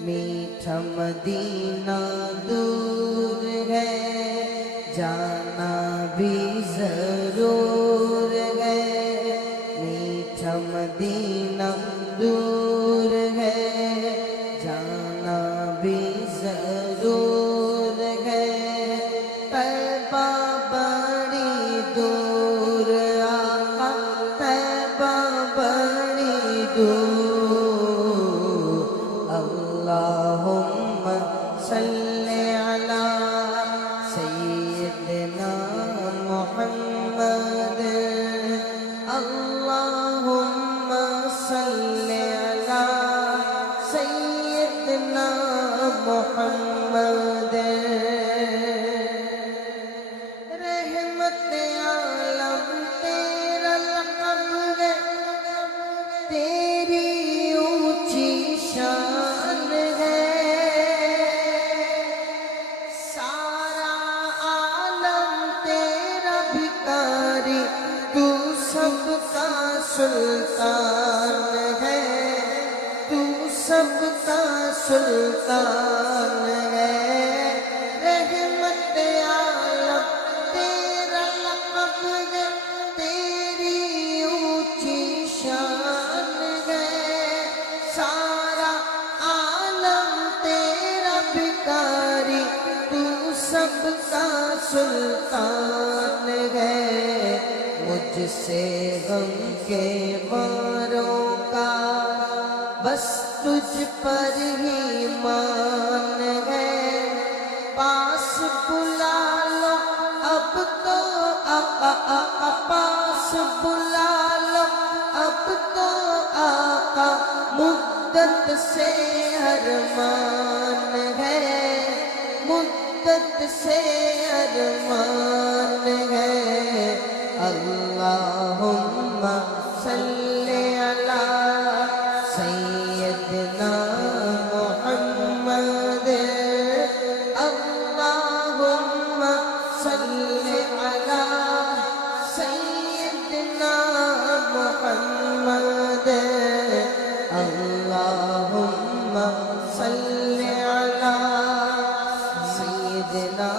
میٹھا مدینہ دور ہے، جانا بھی ضرور ہے۔ میٹھا مدینہ دور ہے، جانا بھی ضرور ہے۔ طیبہ بڑی دور آقا، طیبہ بڑی دور۔ اللہم صلی علی سیدنا محمد، اللہم صلی علی سیدنا محمد۔ رحمت عالم تیرا لقب ہے، تیری اونچی شان ہے۔ سارا عالم تیرا بھکاری، تو سب کا سلطان ہے، تو سب کا سلطان ہے۔ رحمت عالم تیرا لقب ہے، تیری اونچی شان ہے۔ سارا عالم تیرا بھکاری، تو سب کا سلطان ہے۔ مجھ سے غم کے ماروں کا بس تجھ پر ہی مان ہے۔ پاس بلا لو اب تو آقا، پاس بلا لو اب تو آقا، مدت سے ارمان ہے، مدت سے ارمان ہے۔ اللہم صلی علی سیدنا محمد، اللہم صلی علی سیدنا محمد، اللہم صلی علی سیدنا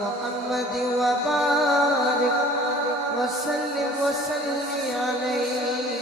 محمد وبارک وسلم وصلی علیہ۔